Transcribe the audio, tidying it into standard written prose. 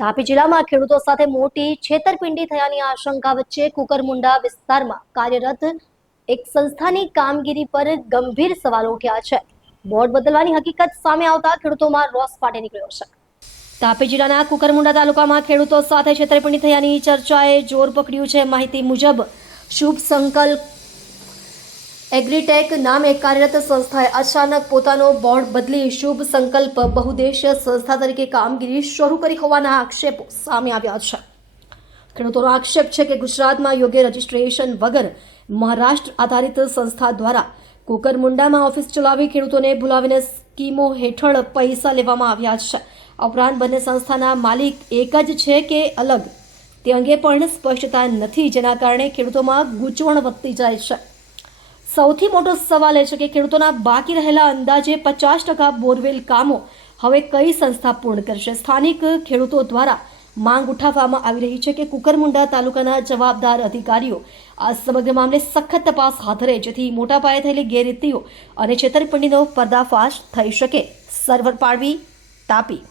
તાપી જિલ્લામાં ખેડૂતો સાથે મોટી છેતરપિંડી થયાની આશંકા વચ્ચે કુકરમુંડા વિસ્તારમાં કાર્યરત એક સંસ્થાની કામગીરી પર ગંભીર સવાલો ઉઠ્યા છે। બોર્ડ બદલવાની હકીકત સામે આવતા ખેડૂતોમાં રોષ ફાટી નીકળ્યો છે। તાપી જિલ્લાના કુકરમુંડા તાલુકામાં ખેડૂતો સાથે છેતરપિંડી થયાની ચર્ચાએ જોર પકડ્યું છે। માહિતી મુજબ શુભ સંકલ્પ એગ્રીટેક નામે કાર્યરત સંસ્થાએ અચાનક પોતાનો બોર્ડ બદલી શુભ સંકલ્પ બહુદ્દેશ્ય સંસ્થા તરીકે કામગીરી શરૂ કરી હોવાના આક્ષેપો સામે આવ્યા છે। ખેડૂતોનો આક્ષેપ છે કે ગુજરાતમાં યોગ્ય રજીસ્ટ્રેશન વગર મહારાષ્ટ્ર આધારિત સંસ્થા દ્વારા કુકરમુંડામાં ઓફિસ ચલાવી ખેડૂતોને ભૂલાવીને સ્કીમો હેઠળ પૈસા લેવામાં આવ્યા છે। ઉપરાંત બંને સંસ્થાના માલિક એક જ છે કે અલગ તે અંગે પણ સ્પષ્ટતા નથી, જેના કારણે ખેડૂતોમાં ગૂંચવણ વધતી જાય છે। સૌથી મોટો સવાલ એ છે કે ખેડૂતોના બાકી રહેલા અંદાજે 50% બોરવેલ કામો હવે કઈ સંસ્થા પૂર્ણ કરશે। સ્થાનિક ખેડૂતો દ્વારા માંગ ઉઠાવવામાં આવી રહી છે કે કુકરમુંડા તાલુકાના જવાબદાર અધિકારીઓ આ સમગ્ર મામલે સખત તપાસ હાથ ધરે, જેથી મોટા પાયે થયેલી ગેરરીતિઓ અને છેતરપિંડીનો પર્દાફાશ થઈ શકે। સર્વર પાડવી, તાપી।